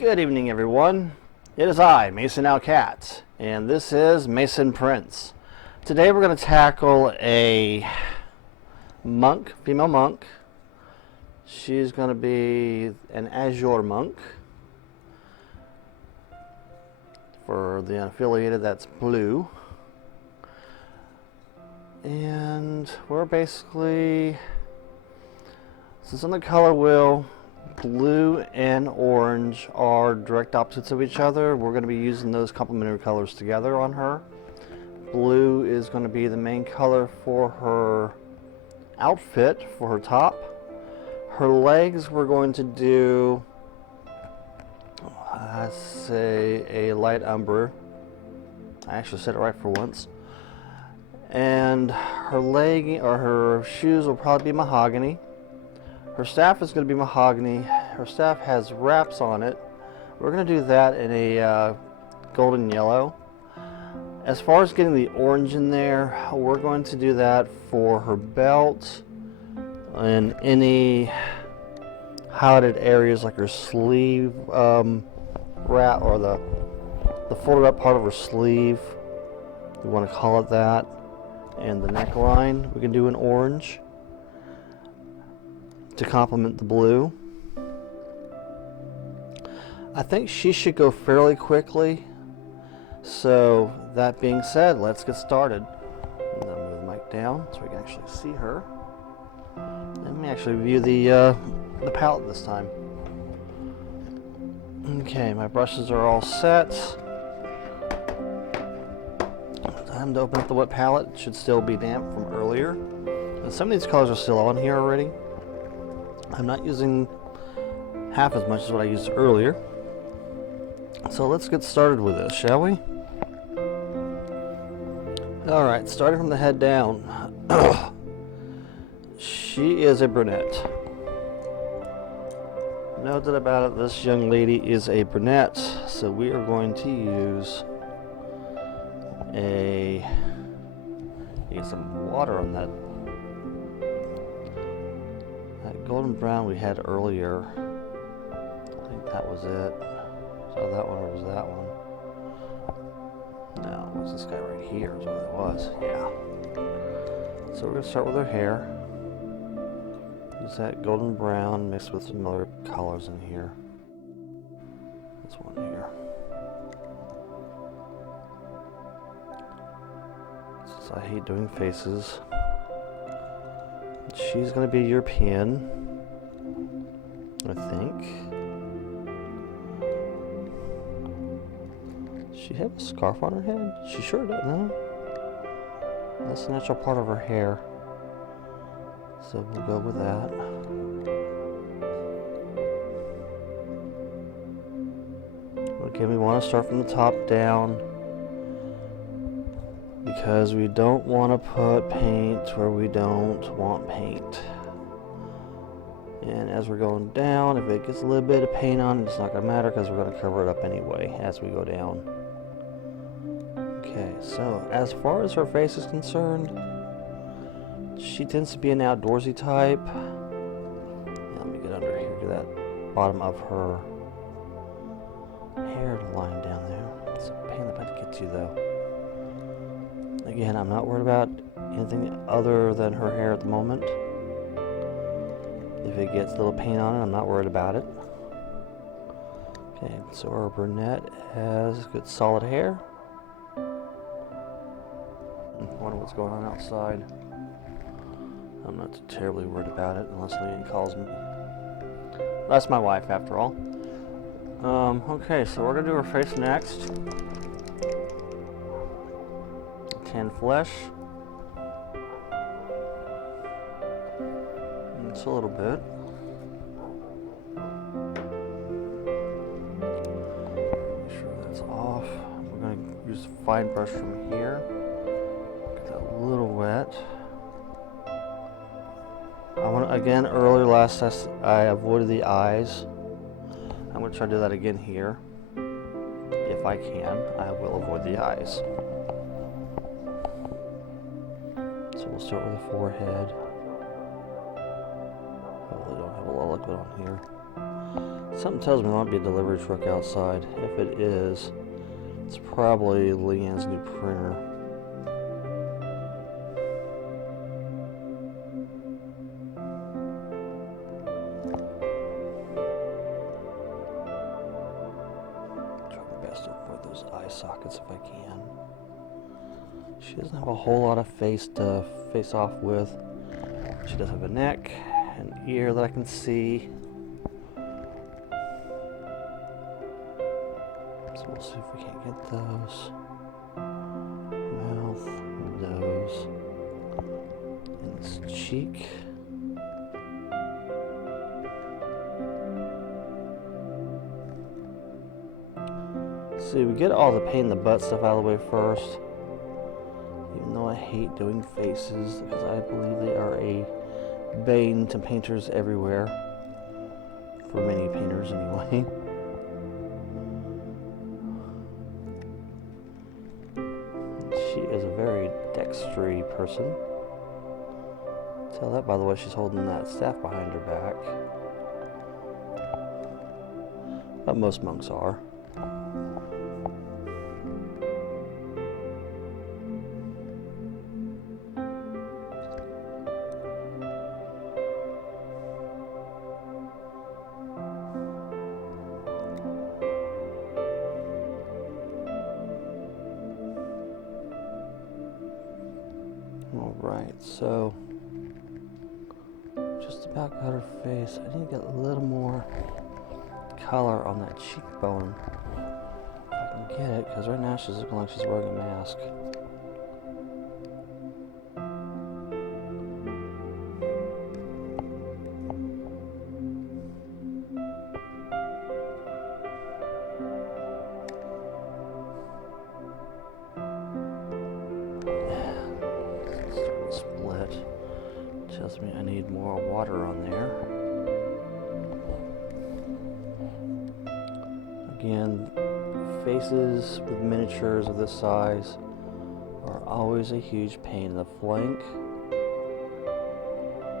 Good evening, everyone. It is I, Mason Cat, and this is Mason Prince. Today we're going to tackle a monk, female monk. She's going to be an azure monk. For the unaffiliated, that's blue. And we're basically, since on the color wheel, blue and orange are direct opposites of each other, we're going to be using those complementary colors together on her. Blue is going to be the main color for her outfit, for her top. Her legs, we're going to do, I'd say, a light umber. I actually said it right for once. And her leg, or her shoes, will probably be mahogany. Her staff is going to be mahogany. Her staff has wraps on it. We're going to do that in a golden yellow. As far as getting the orange in there, we're going to do that for her belt and any highlighted areas like her sleeve wrap, or the folded up part of her sleeve. We want to call it that. And the neckline, we can do an orange to complement the blue. I think she should go fairly quickly. So that being said, let's get started. I'm going to move the mic down so we can actually see her. Let me actually view the palette this time. Okay, my brushes are all set. Time to open up the wet palette. It should still be damp from earlier. And some of these colors are still on here already. I'm not using half as much as what I used earlier. So let's get started with this, shall we? Alright, starting from the head down. She is a brunette. No doubt about it, this young lady is a brunette. So we are going to use get some water on that golden brown we had earlier. I think that was it. So that one, or was that one? No, it was this guy right here is what it was. Yeah. So we're going to start with her hair. Use that golden brown mixed with some other colors in here. This one here. Since I hate doing faces. She's going to be European, I think. Does she have a scarf on her head? She sure does, no? That's the natural part of her hair. So we'll go with that. Again, we want to start from the top down, because we don't want to put paint where we don't want paint. And as we're going down, if it gets a little bit of paint on it, it's not going to matter because we're going to cover it up anyway as we go down. Okay, so as far as her face is concerned, she tends to be an outdoorsy type. Now, let me get under here, get that bottom of her hair line down there. It's a pain in the butt to get to, though. Again, I'm not worried about anything other than her hair at the moment. If it gets a little paint on it, I'm not worried about it. Okay, so our brunette has good solid hair. I wonder what's going on outside. I'm not too terribly worried about it unless Leanne calls me. That's my wife, after all. Okay, so we're going to do her face next. Tan flesh. Just a little bit. Make sure that's off. We're going to use a fine brush from here. Get that a little wet. I want, again, earlier last test I avoided the eyes. I'm going to try to do that again here. If I can, I will avoid the eyes. So we'll start with the forehead. Probably don't have a lot of liquid on here. Something tells me there might be a delivery truck outside. If it is, it's probably Leanne's new printer. Try my best to avoid those eye sockets if I can. She doesn't have a whole lot of face to face off with. She does have a neck, an ear that I can see. So we'll see if we can't get those. Mouth, nose, and this cheek. See, we get all the pain in the butt stuff out of the way first. Even though I hate doing faces, because I believe they are a bane to painters everywhere. For many painters, anyway. She is a very dexterous person. Tell that by the way she's holding that staff behind her back. But most monks are. Alright, so just about got her face. I need to get a little more color on that cheekbone. If I can get it, because right now she's looking like she's wearing a mask. Split. Tells me I need more water on there. Again, faces with miniatures of this size are always a huge pain in the flank.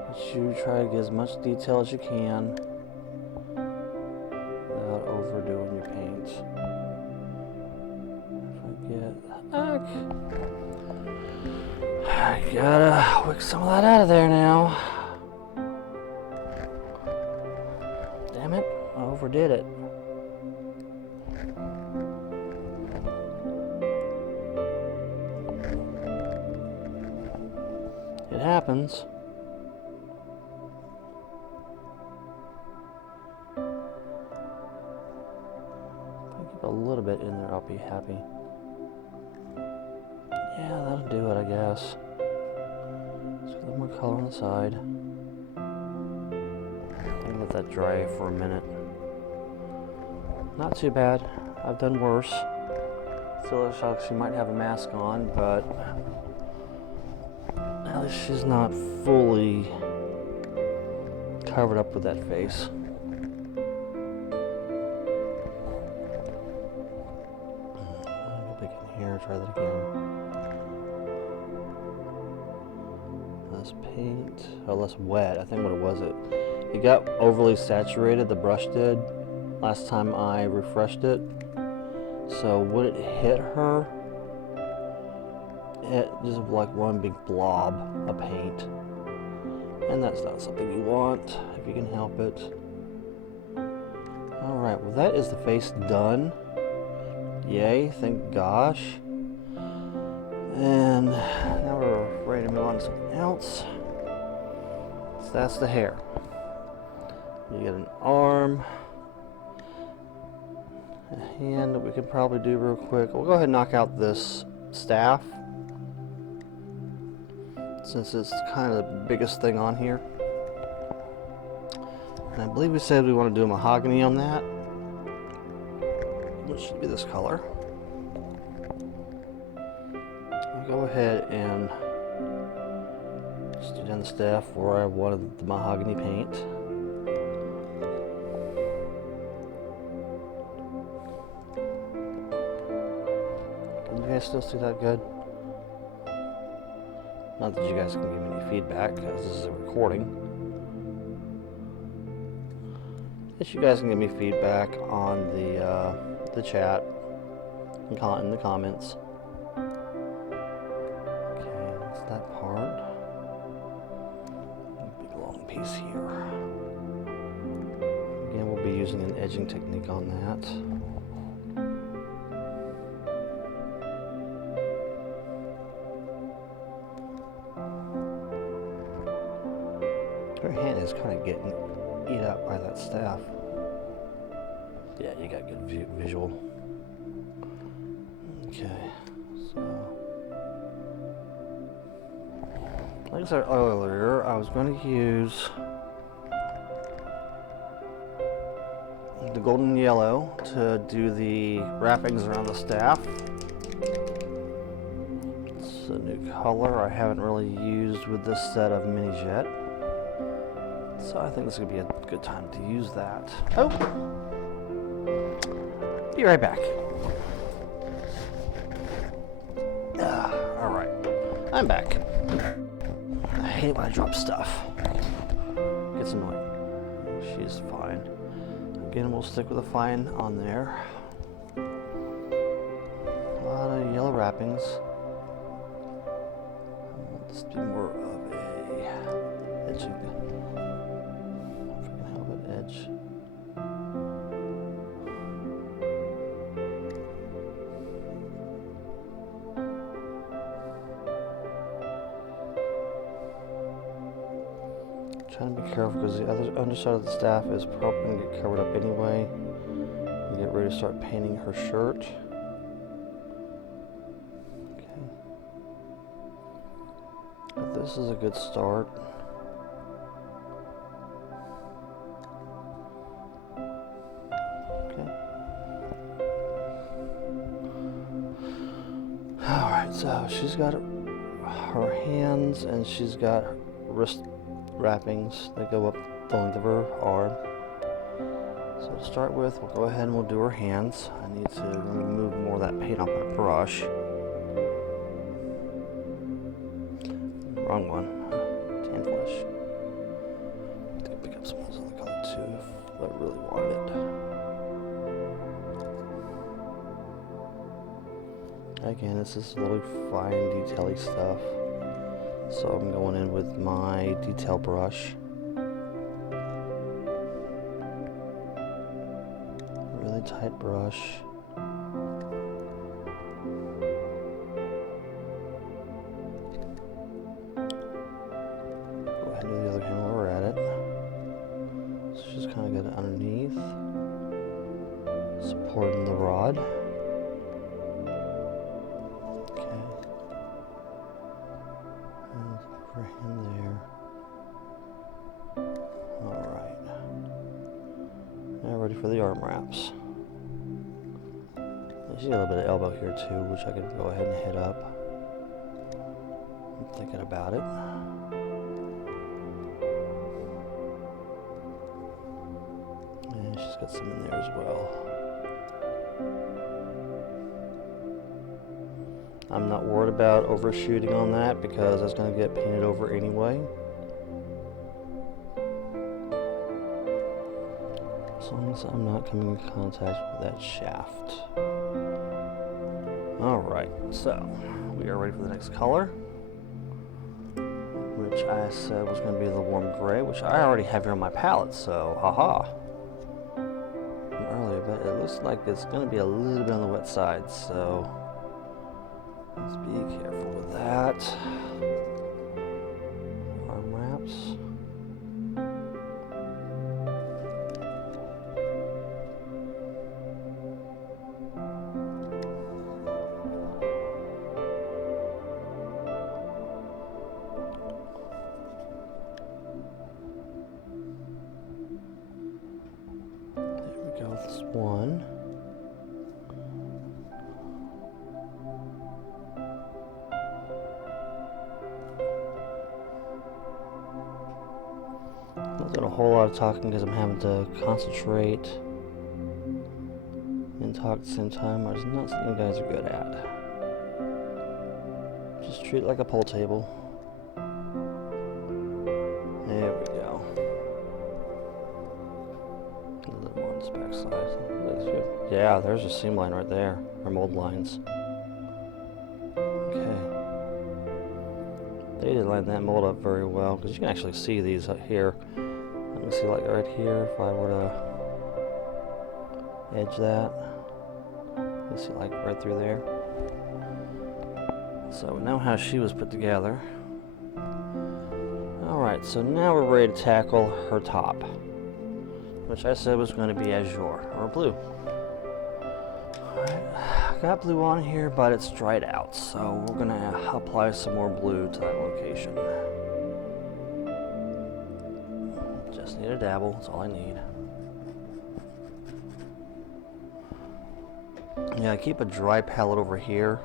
But you try to get as much detail as you can without overdoing your paint. If I get the I gotta wick some of that out of there now. Damn it, I overdid it. It happens. If I keep a little bit in there, I'll be happy. Yeah, that'll do it, I guess. Let's get a little more color on the side. I'll let that dry for a minute. Not too bad. I've done worse. Still looks like she might have a mask on, but at least she's not fully covered up with that face. I'll go back in here, try that again. Less paint, oh, less wet. I think what it was, it got overly saturated, the brush did, last time I refreshed it. So when it hit her, it just like one big blob of paint. And that's not something you want, if you can help it. Alright, well that is the face done. Yay, thank gosh. And now we're ready to move on to something else. So that's the hair. You get an arm, a hand that we can probably do real quick. We'll go ahead and knock out this staff, since it's kind of the biggest thing on here. And I believe we said we want to do a mahogany on that, which should be this color. Go ahead and just do down the staff where I wanted the mahogany paint. Can you guys still see that good? Not that you guys can give me any feedback, because this is a recording. guess you guys can give me feedback on the chat and in the comments. Okay, that's that part. Big long piece here. Again, we'll be using an edging technique on that. Her hand is kind of getting eat up by that staff. Yeah, you got good visual. Okay, so like I said earlier, I was going to use the golden yellow to do the wrappings around the staff. It's a new color I haven't really used with this set of minis yet. So I think this is going to be a good time to use that. Oh! Be right back. Alright. I'm back. I hate when I drop stuff. Gets annoying. She's fine. Again, we'll stick with the fine on there. A lot of yellow wrappings. Let's do more of a edging. Edge. Trying to be careful because the other underside of the staff is probably going to get covered up anyway. And get ready to start painting her shirt. Okay. But this is a good start. Alright, so she's got her hands and she's got wrist wrappings that go up the length of her arm. So to start with, we'll go ahead and we'll do her hands. I need to remove more of that paint off my brush. Wrong one. Tan flesh. I can pick up some of this other color too if I really want it. Again, this is really fine, detail-y stuff. So I'm going in with my detail brush. Really tight brush. Go ahead and do the other hand while we're at it. So just kind of get it underneath, supporting the rod. Her hand there. Alright. Now ready for the arm wraps. She's got a little bit of elbow here too, which I could go ahead and hit up. I'm thinking about it. And she's got some in there as well. I'm not worried about overshooting on that because that's going to get painted over anyway. As long as I'm not coming in contact with that shaft. Alright, so we are ready for the next color, which I said was going to be the warm gray, which I already have here on my palette, so haha. From earlier, but it looks like it's going to be a little bit on the wet side, so let's be careful with that. Arm wraps. There we go, that's one. Not doing a whole lot of talking because I'm having to concentrate and talk at the same time, which is not something you guys are good at. Just treat it like a pool table. There we go. This backside. Yeah, there's a seam line right there, or mold lines. Okay. They didn't line that mold up very well, because you can actually see these up here. Let me see, like right here, if I were to edge that. You see, like right through there. So we know how she was put together. Alright, so now we're ready to tackle her top, which I said was going to be azure, or blue. Alright, got blue on here, but it's dried out, so we're going to apply some more blue to that location. Just need a dabble, that's all I need. Yeah, I keep a dry palette over here.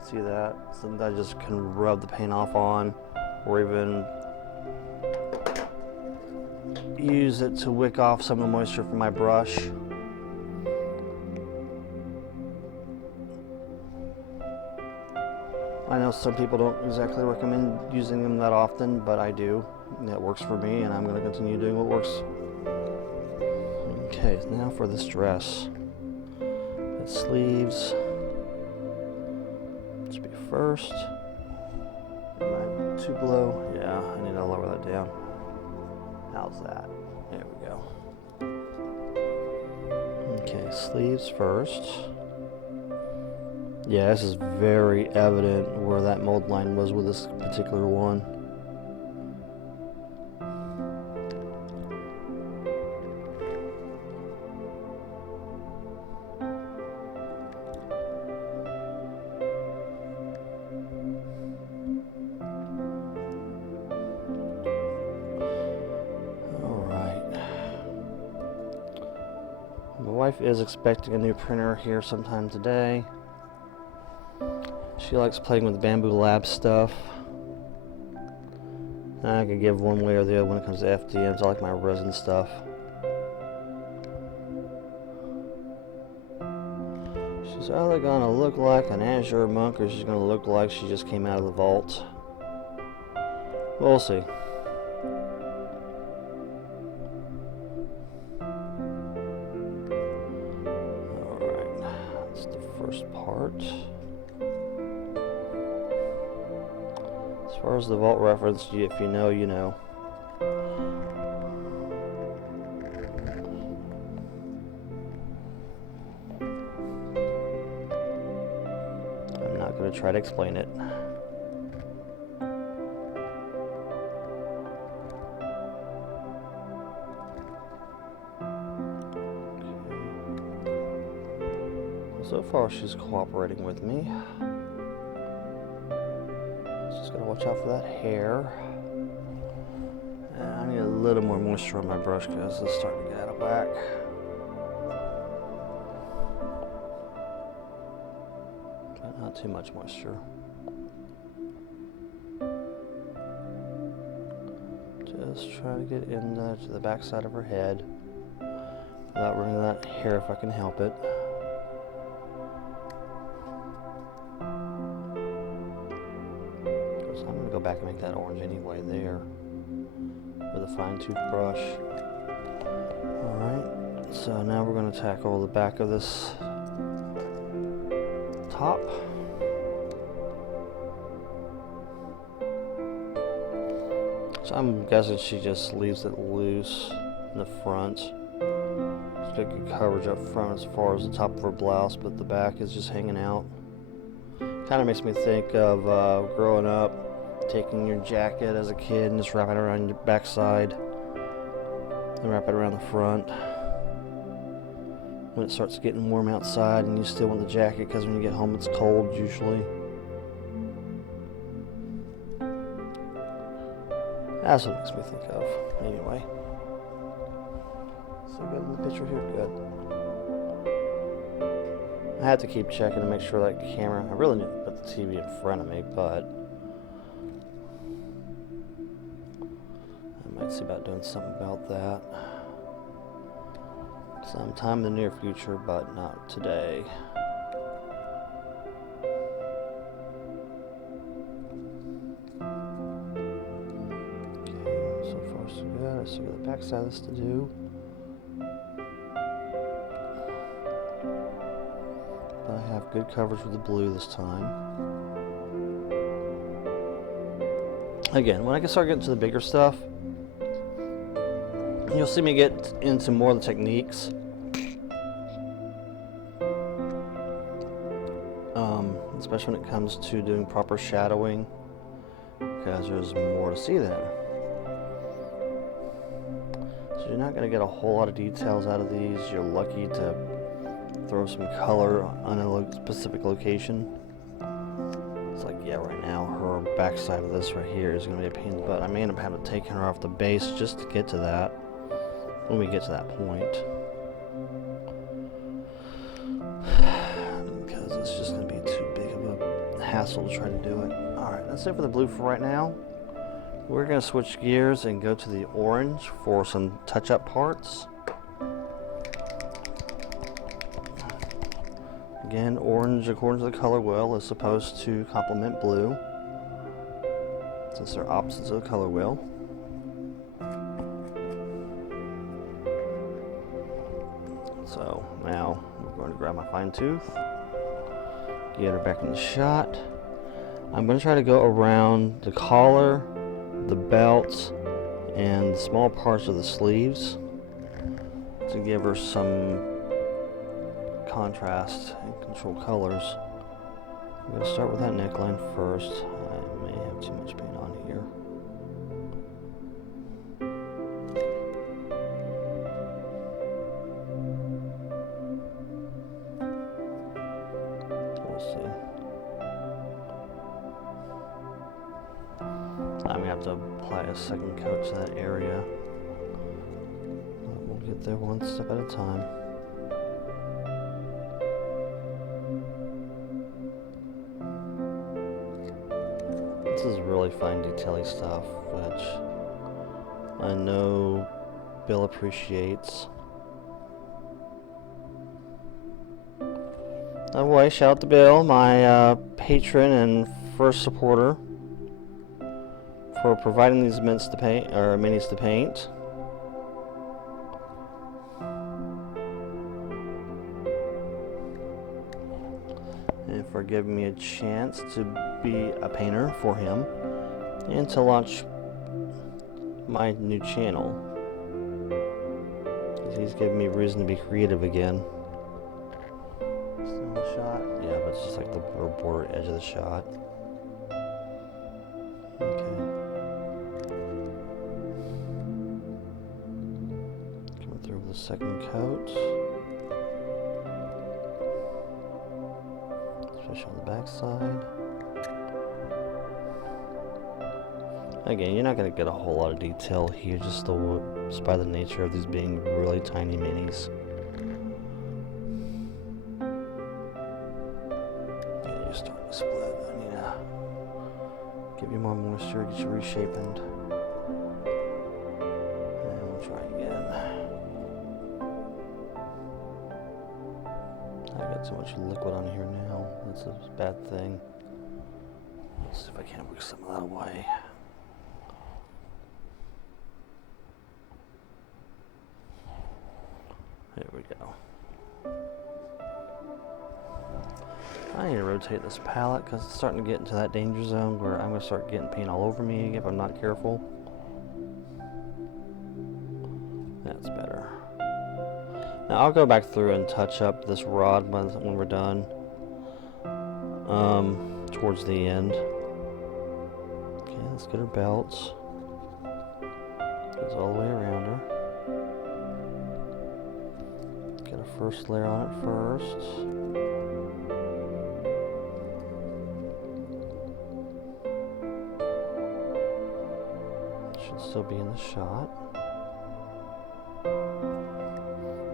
See that? So that I just can rub the paint off on, or even use it to wick off some of the moisture from my brush. I know some people don't exactly recommend using them that often, but I do. That works for me, and I'm going to continue doing what works. Okay, now for this dress. The sleeves should be first. Am I too below? Yeah, I need to lower that down. How's that? There we go. Okay, sleeves first. Yeah, this is very evident where that mold line was with this particular one. My wife is expecting a new printer here sometime today. She likes playing with Bamboo Lab stuff. I could give one way or the other when it comes to FDMs. I like my resin stuff. She's either gonna look like an Azure monk or she's gonna look like she just came out of the vault. We'll see. Part. As far as the vault reference, if you know, you know. I'm not going to try to explain it. So far, she's cooperating with me. Just gotta watch out for that hair. And I need a little more moisture on my brush because it's starting to get out of whack. But not too much moisture. Just trying to get into the back side of her head without ruining that hair if I can help it. Go back and make that orange anyway there with a fine tooth brush. Alright, so now we're going to tackle the back of this top. So I'm guessing she just leaves it loose in the front. She's got good coverage up front as far as the top of her blouse, but the back is just hanging out. Kind of makes me think of growing up, taking your jacket as a kid and just wrapping it around your backside and wrap it around the front. When it starts getting warm outside and you still want the jacket because when you get home it's cold usually. That's what it makes me think of. Anyway. So good in the picture here, good. I have to keep checking to make sure that camera, I really need to put the TV in front of me, but I might see about doing something about that sometime in the near future, but not today. Okay, so far so good. I still got the back side of this to do. good coverage with the blue this time. Again, when I can start getting to the bigger stuff, you'll see me get into more of the techniques. Especially when it comes to doing proper shadowing, because there's more to see then. So you're not going to get a whole lot of details out of these. You're lucky to throw some color on a specific location. It's like, yeah, right now her backside of this right here is going to be a pain in the butt. I may end up having to take her off the base just to get to that when we get to that point. Because it's just going to be too big of a hassle to try to do it. Alright, that's it for the blue for right now. We're going to switch gears and go to the orange for some touch-up parts. Again, orange, according to the color wheel, is supposed to complement blue, since they're opposites of the color wheel. So now we're going to grab my fine tooth, get her back in the shot. I'm going to try to go around the collar, the belt, and the small parts of the sleeves to give her some contrast and control colors. I'm going to start with that neckline first. I may have too much paint on here. We'll see. I'm going to have to apply a second coat to that area. We'll get there one step at a time. This is really fine detailing stuff, which I know Bill appreciates. By the way, shout out to Bill, my patron and first supporter, for providing these minis to paint. And for giving me a chance to be a painter for him and to launch my new channel. He's giving me a reason to be creative again. Still in the shot? Yeah, but it's just like the border edge of the shot. Okay. Coming through with a second coat. Especially on the back side. Again, you're not going to get a whole lot of detail here, just by the nature of these being really tiny minis. Yeah, you're starting to split. I need to give you more moisture, get you reshapened. And we'll try again. I got too much liquid on here now. That's a bad thing. Let's see if I can't work some of that away. There we go. I need to rotate this palette because it's starting to get into that danger zone where I'm going to start getting paint all over me if I'm not careful. That's better. Now I'll go back through and touch up this rod when we're done. Towards the end. Okay, let's get her belts. Goes all the way around her. Get a first layer on it first. Should still be in the shot.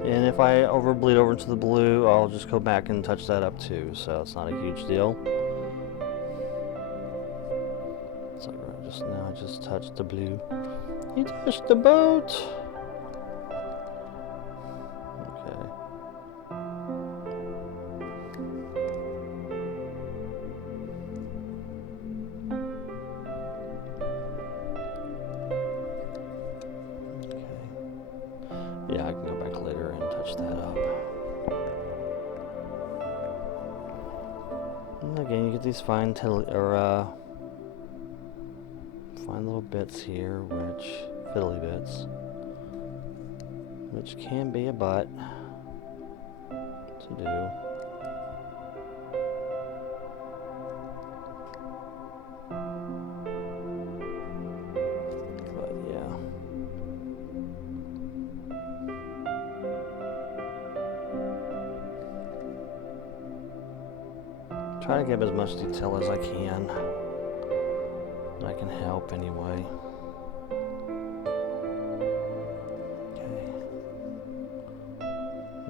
And if I bleed over into the blue, I'll just go back and touch that up too, so it's not a huge deal. It's like right just now, I just touched the blue. You touched the boat! Yeah, I can go back later and touch that up. get these fine little bits here, fiddly bits, which can be a butt to do. But yeah. Try to give as much detail as I can. I can help anyway. Okay.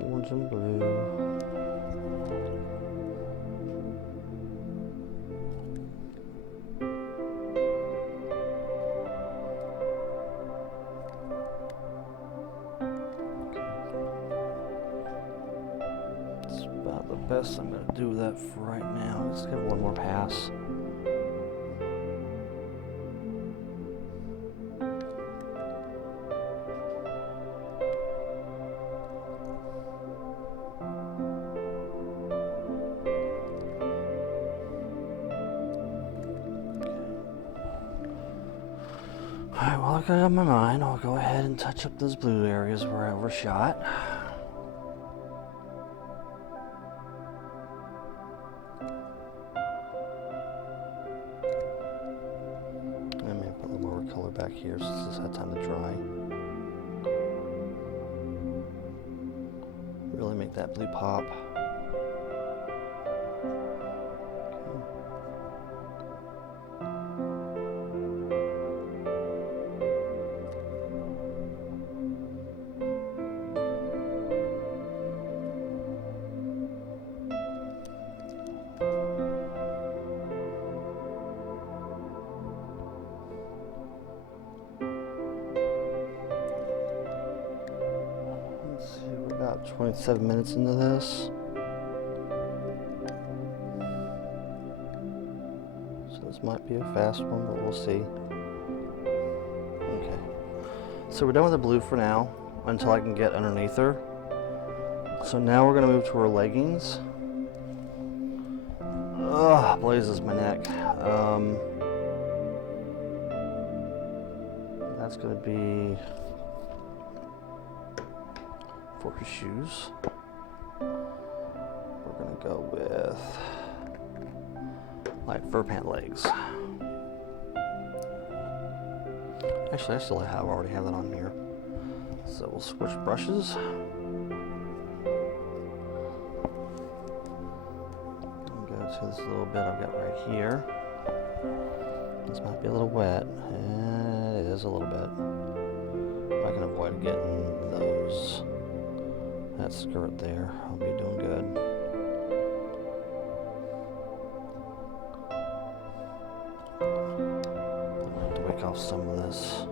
Orange and blue. That's about the best I'm going to do that for right now. Let's give it one more pass. Alright, while I got it on my mind, I'll go ahead and touch up those blue areas where I overshot. I may put a little more color back here since this had time to dry. Really make that blue pop. About 27 minutes into this. So this might be a fast one, but we'll see. Okay. So we're done with the blue for now, until I can get underneath her. So now we're going to move to her leggings. Ugh, blazes my neck. That's going to be for her shoes. We're going to go with light fur pant legs. Actually, I already have that on here. So we'll switch brushes. And go to this little bit I've got right here. This might be a little wet. It is a little bit. I can avoid getting that skirt there. I'll be doing good. I have to wick off some of this.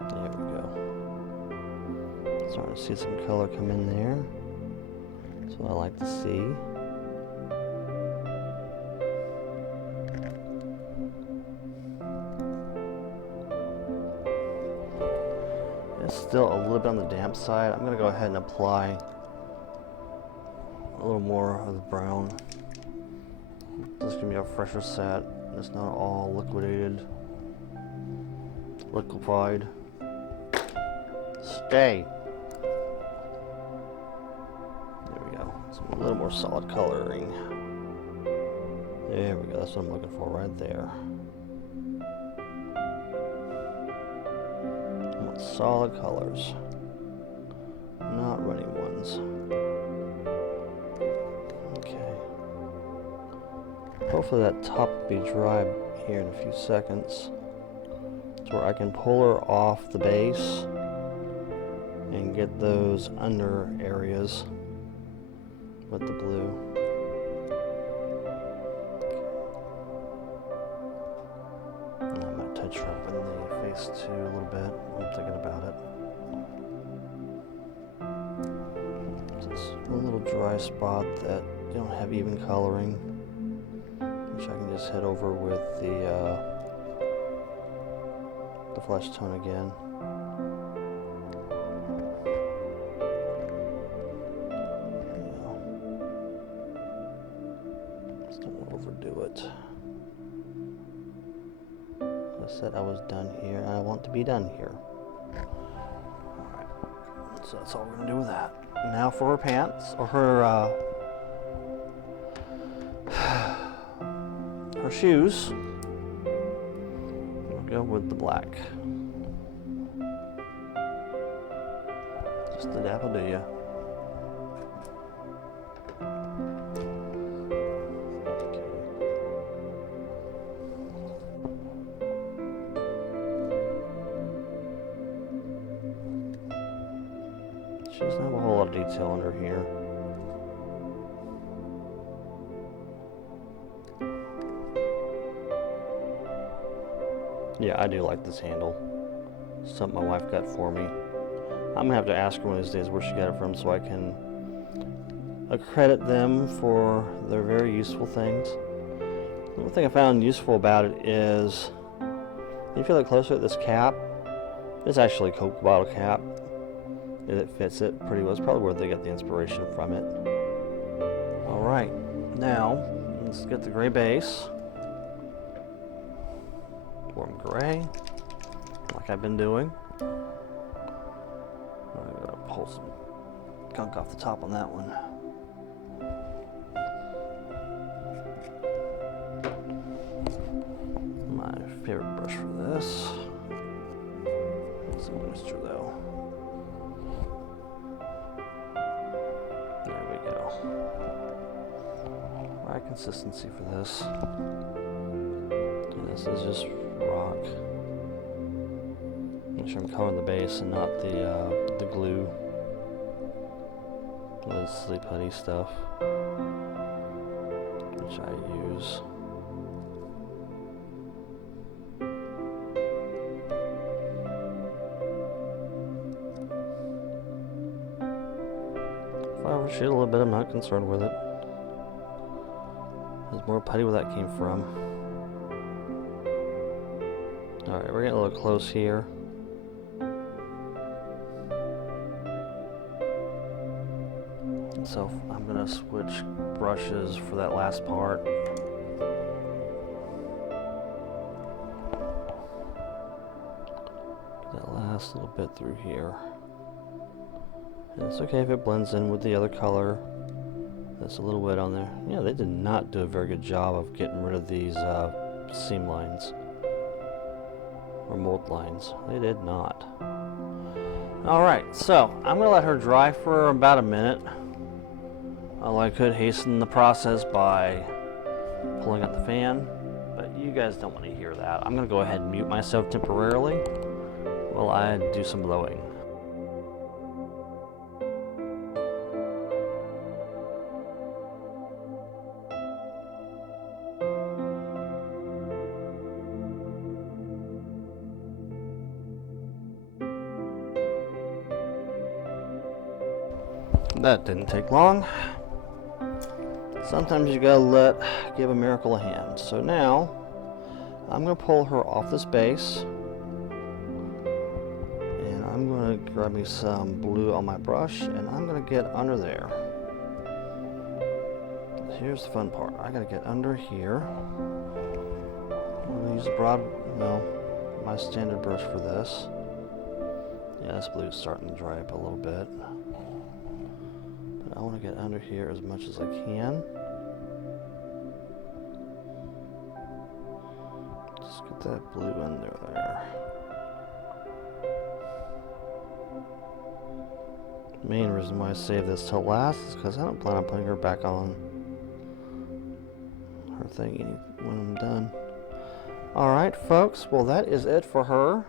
There we go. Starting to see some color come in there. That's what I like to see. It's still a little bit on the damp side. I'm going to go ahead and apply a little more of the brown. This is going to be a fresher set. It's not all liquefied. Stay. A little more solid coloring. There we go, that's what I'm looking for right there. I want solid colors, not running ones. Okay. Hopefully that top will be dry here in a few seconds. To where I can pull her off the base and get those under areas with the blue. And I might touch her up in the face too a little bit. I'm thinking about it. Just a little dry spot that you don't have even coloring, which I can just head over with the flesh tone again. Just don't want to overdo it. I said I was done here, and I want to be done here. Alright, so that's all we're going to do with that. Now for her pants, or her shoes. We'll go with the black. Just a dab will do ya. She doesn't have a whole lot of detail under here. Yeah, I do like this handle. Something my wife got for me. I'm gonna have to ask her one of these days where she got it from so I can accredit them for their very useful things. The one thing I found useful about it is, if you look closer at this cap, it's actually a Coke bottle cap. And it fits it pretty well. It's probably where they got the inspiration from it. Alright, now let's get the gray base. Warm gray, like I've been doing. I'm gonna pull some gunk off the top on that one. My favorite brush for this. Some moisture though. There we go. Right consistency for this. And this is just rock. Make sure I'm coloring the base and not the glue. The sleep putty stuff, which I use. If I overshoot a little bit, I'm not concerned with it. There's more putty where that came from. Alright, we're getting a little close here. So I'm going to switch brushes for that last part. That last little bit through here. And it's okay if it blends in with the other color. That's a little wet on there. Yeah, they did not do a very good job of getting rid of these seam lines. Or mold lines. They did not. Alright, so I'm going to let her dry for about a minute. Although I could hasten the process by pulling out the fan, but you guys don't want to hear that. I'm going to go ahead and mute myself temporarily while I do some blowing. That didn't take long. Sometimes you gotta give a miracle a hand. So now, I'm gonna pull her off this base. And I'm gonna grab me some blue on my brush, and I'm gonna get under there. Here's the fun part. I gotta get under here. I'm gonna use my standard brush for this. Yeah, this blue is starting to dry up a little bit. I want to get under here as much as I can. Just get that blue under there. The main reason why I save this till last is because I don't plan on putting her back on her thing when I'm done. Alright folks, well that is it for her.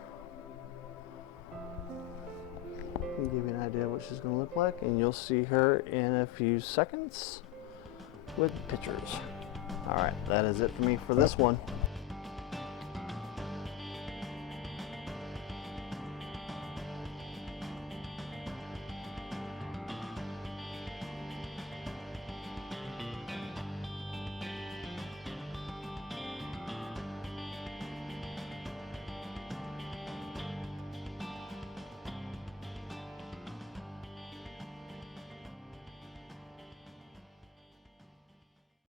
Give you an idea of what she's going to look like, and you'll see her in a few seconds with pictures. Alright, that is it for me for this one.